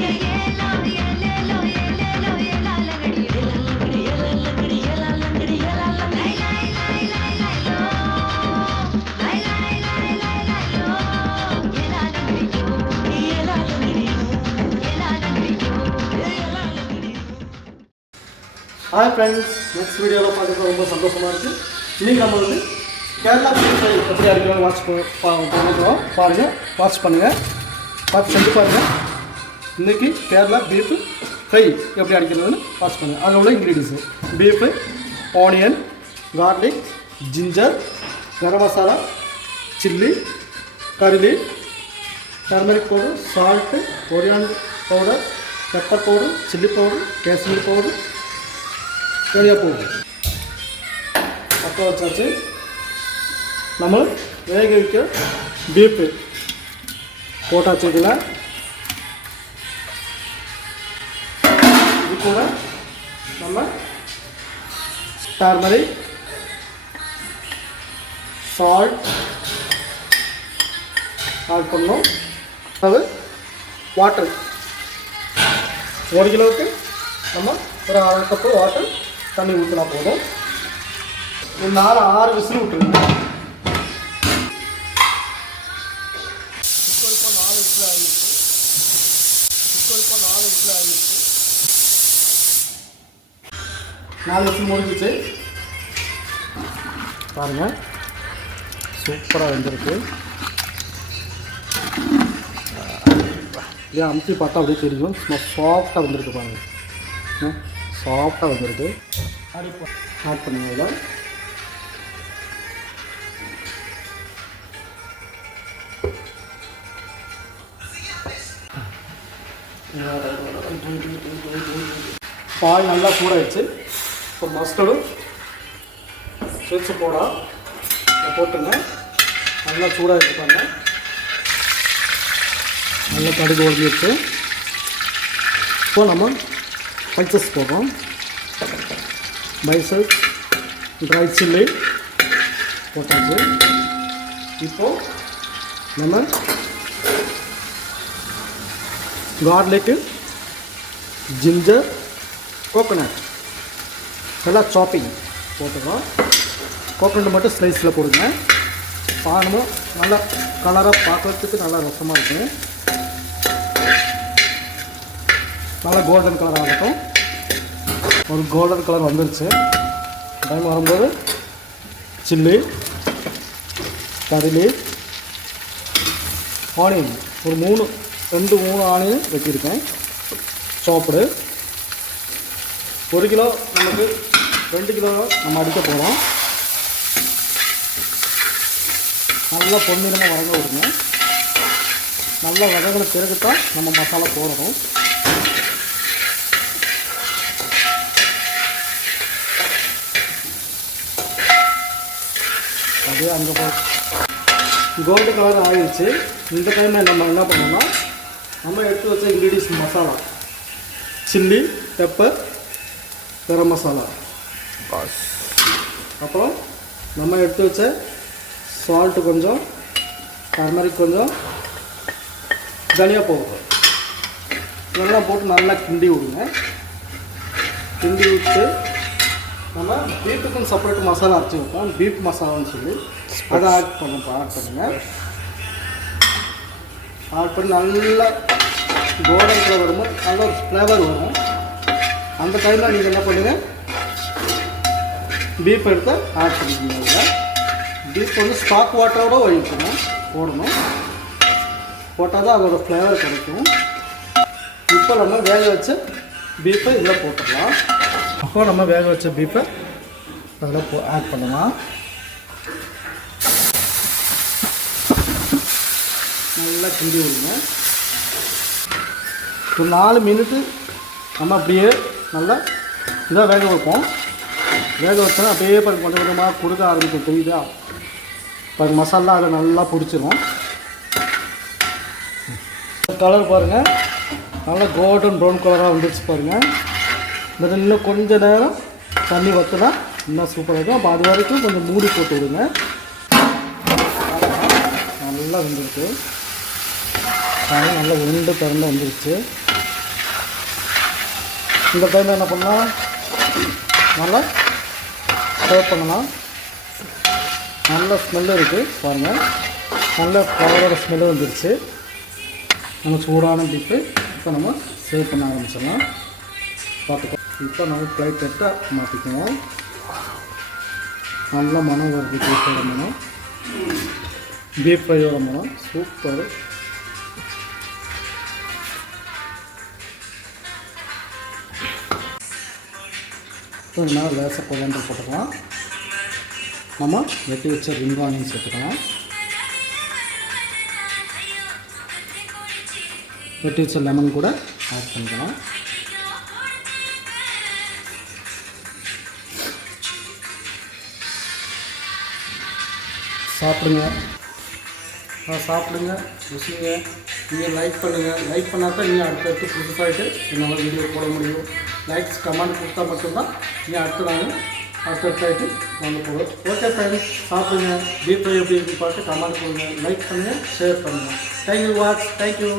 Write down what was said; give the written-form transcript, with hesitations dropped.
Hi friends, next video la paakradhu romba santoshama irukku. இன்னைக்கு நம்ம வந்து கேரளா பீஃப் ஃப்ரை எப்படி அடிக்கணும் பாருங்க, வாட்ச் பண்ணுங்க, பார்த்து செஞ்சு பாருங்க. இன்னைக்கு கேரளா பீஃப் ஃப்ரை எப்படி அடிக்கிறதுன்னு வாட்ச் பண்ணுங்க. அதில் உள்ள ingredients beef, onion, garlic, ginger, garam masala, chilli, curry leaf, turmeric powder, salt, coriander powder, pepper powder, chilli powder, Kashmir powder, தனியா போகும். அப்போ வச்சாச்சு. நம்ம வேக வைக்க பீஃபு போட்டாச்சு. இதில் இது கூட நம்ம டர்மரிக், சால்ட் ஆட் பண்ணோம். அது வாட்டர் 1 கிலோவுக்கு நம்ம ஒரு 1/2 கப்பு வாட்டர் தண்ணி ஊற்றினா போதும். ஒரு 4-6 விசில் விட்டுருங்க. இப்போ 4 விசில் ஆகிடுச்சு. 4 விசில் முடிஞ்சிச்சு. பாருங்கள், சூப்பராக வந்துருக்கு. இதே அமுத்தி பார்த்தா அப்படியே தெரியும். சும்மா சாஃப்டாக வந்துருக்கு. பாருங்கள், சாஃப்டாக வந்துருக்கு. ஆட் பண்ணுங்க. பால் நல்லா சூடாகிடுச்சு. இப்போ மஸ்டர்டும் சேர்த்து போட்டுங்க. நல்லா சூடாகிடுச்சு. பாருங்க, நல்லா கடுகு ஒழுங்கிடுச்சு. இப்போ நம்ம பல்சஸ் போடுறோம். பைசல், ட்ரை சில்லி போட்டாச்சு. இப்போது நம்ம கார்லிக்கு, ஜிஞ்சர், கோகோனட் நல்லா சாப்பிங் போட்டுக்கிறோம். கோகோனட் மட்டும் ஸ்லைஸில் போடுங்க. பானமும் நல்லா கலராக பார்க்குறதுக்கு நல்லா ரசமாக இருக்கும். நல்லா கோல்டன் கலர் ஆகட்டும். ஒரு கோல்டன் கலர் வந்துருச்சு. டைம் வரும்போது சில்லி, கறி லீஃப், ஆனியன் ஒரு 2-3 ஆனியன் வச்சுருக்கேன் சாப்பிடு. 1 கிலோ நமக்கு 2 கிலோ நம்ம அடிக்க போகிறோம். நல்லா பொன்னிறமாக வதங்க விடுங்க. நல்லா வதங்கின பிறகு தான் நம்ம மசாலா போடணும். அப்படியே அங்கே கோல்டு கலர் ஆகிடுச்சு. இந்த டைமில் நம்ம என்ன பண்ணோம்னா, நம்ம எடுத்து வச்ச ingredients masala, chilli, pepper, garam masala, அப்புறம் நம்ம எடுத்து வச்ச சால்ட்டு கொஞ்சம், டர்மரிக் கொஞ்சம், தனியா பவுடர் இதெல்லாம் போட்டு நல்லா கிண்டி விடுங்க. கிண்டி விட்டு நம்ம பீஃபுக்கும் செப்பரேட் மசாலா அரைச்சி வைப்போம். பீஃப் மசாலான்னு சொல்லி அதை ஆட் பண்ணுங்கள். ஆட் பண்ணி நல்லா கோல்டன் கலர் வரும்போது நல்ல ஒரு ஃப்ளேவர் வரும். அந்த டைமில் நீங்கள் என்ன பண்ணுங்கள், பீஃப் எடுத்து ஆட் பண்ணிக்கோங்க. பீஃப் வந்து ஸ்டாக் வாட்டரோட போடணும். போட்டால் தான் அதோடய ஃப்ளேவர் கிடைக்கும். இப்போ நம்ம வேக வச்ச பீஃபை இதில் போட்டுடலாம். அப்போ நம்ம வேக வச்ச பீஃபை அதில் ஆட் பண்ணலாம். நல்லா கிண்டி விடுங்க. ஒரு 4 மினிட்டு நம்ம அப்படியே நல்லா இதாக வேக வைப்போம். வேக வச்சோன்னா அப்படியே கொஞ்சம் கொஞ்சமாக கொடுக்க ஆரம்பிக்கும். தெரியுதா? இப்போ மசாலா அதை நல்லா பிடிச்சிரும். கலர் பாருங்கள், நல்லா கோல்டன் ப்ரௌன் கலராக வந்துடுச்சு பாருங்கள். இன்னும் கொஞ்சம் நேரம் தண்ணி வற்றினா இன்னும் சூப்பராக இருக்கும். அப்போ அது வரைக்கும் கொஞ்சம் மூடி போட்டு விடுங்க. நல்லா வந்துருக்கு. நல்லா உருண்டு திறந்து வந்துருச்சு. இந்த டைமில் என்ன பண்ணலாம், நல்லா சர்வ் பண்ணலாம். நல்ல ஸ்மெல்லு இருக்குது பாருங்கள், நல்ல ஃப்ளவரோட ஸ்மெல்லு வந்துருச்சு. நம்ம சூடான டிப்பு இப்போ நம்ம சேவ் பண்ண ஆரம்பிச்சிடலாம். பார்த்துக்கோ. இப்போ நம்ம பிளேட் எடுத்து மாற்றிக்குவோம். நல்ல மனம் வருது, பீஃபோட மனம், பீஃப் ஃப்ரையோட மனம் சூப்பர். கொஞ்ச நேரம் லேசாக கொண்டாந்து போட்டுக்கலாம். நம்ம வெட்டி வச்ச ரிங் ஆனியன் சேர்த்துக்கலாம். வெட்டி வச்ச லெமன் கூட ஆட் பண்ணிக்கலாம். சாப்பிடுங்க, சாப்பிடுங்க, ருசிங்க. நீங்கள் லைக் பண்ணுங்கள். லைக் பண்ணால் தான் நீங்கள் அடுத்தடுத்து புதுசாகிட்டு என்னால் வீடியோ போட முடியும். லைக்ஸ் கமெண்ட் கொடுத்தா மட்டும்தான் நீங்கள் அடுத்தடுத்தாயிட்டு வந்து போடுவோம். ஓகே ஃப்ரெண்ட்ஸ், சாப்பிடுங்க. பீஃப் ஃப்ரை எப்படி இருக்கு பார்த்து கமெண்ட் பண்ணுங்கள், லைக் பண்ணுங்கள், ஷேர் பண்ணுங்கள். Thank you watch. தேங்க்யூ.